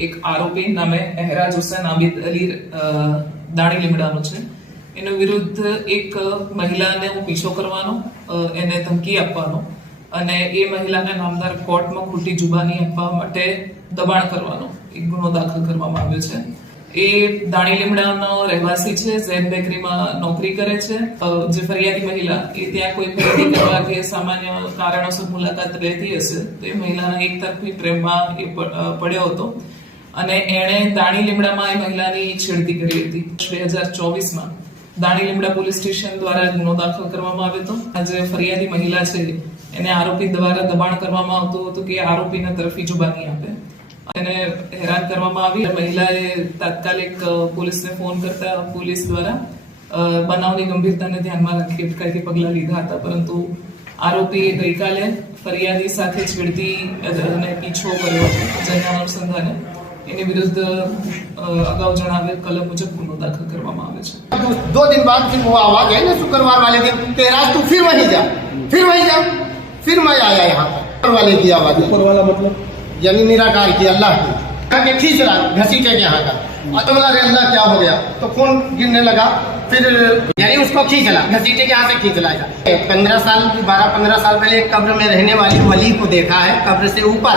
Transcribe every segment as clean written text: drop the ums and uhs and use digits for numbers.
એક આરોપી નામે એહરાજ હુસૈન આબિદ અલી દાણી લીમડાનો છે. એના વિરુદ્ધ એક મહિલાને હું પીછો કરવાનો, એને ધમકી આપવાનો અને એ મહિલાને નામદાર કોર્ટમાં ખોટી જુબાની આપવા માટે દબાણ કરવાનો એક ગુનો દાખલ કરવામાં આવ્યો છે. એ દાણી લીમડાનો રહેવાસી છે, ઝેન બેકરીમાં નોકરી કરે છે. જે ફરિયાદી મહિલા એ ત્યાં કોઈ ખરીદી કરવા કે સામાન્ય કારણોસર મુલાકાત લેતી હશે તો એ મહિલાના એક તરફી પ્રેમમાં એ પડ્યો હતો અને એણે દાણી લીમડામાં એ મહિલાની છેડતી કરી હતી. 2024માં દાણી લીમડા પોલીસ સ્ટેશન દ્વારા ગુનો દાખલ કરવામાં આવ્યો હતો. આ જે ફરિયાદી મહિલા છે એને આરોપી દ્વારા દબાણ કરવામાં આવતું હતું કે આરોપીને તરફી જુબાની આપે. એને હેરાન કરવામાં આવી. મહિલાએ તાત્કાલિક પોલીસને ફોન કરતા પોલીસ દ્વારા બનાવની ગંભીરતાને ધ્યાનમાં રાખી અટકાયતી પગલાં લીધા હતા, પરંતુ આરોપીએ ગઈકાલે ફરિયાદી સાથે છેડતી અને પીછો કર્યો હતો, જેના અનુસંધાને એની વિરુદ્ધ અગાઉ જણાવેલ કલમ મુજબ ગુનો દાખલ કરવામાં આવે છે. 2 दिन बाद फिर वो आवाज आई ना शुक्रवार वाले दिन कि राज तू फिर वहीं जा, फिर मैं आया यहाँ पर वाले की आवाज। ऊपर वाला मतलब यानी निराकार की अल्लाह की खींच रहा घसीटे के यहाँ का और तो बोला रे अल्लाह क्या हो गया, तो खून गिरने लगा, फिर यानी उसको खींच ला, घसीटे के यहाँ से खींच लाया। 12-15 साल पहले एक कब्र में रहने वाली वली को देखा है कब्र से ऊपर,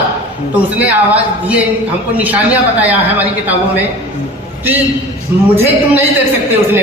तो उसने आवाज ये हमको निशानियां बताया है हमारी किताबों में कि मुझे तुम नहीं देख सकते उसने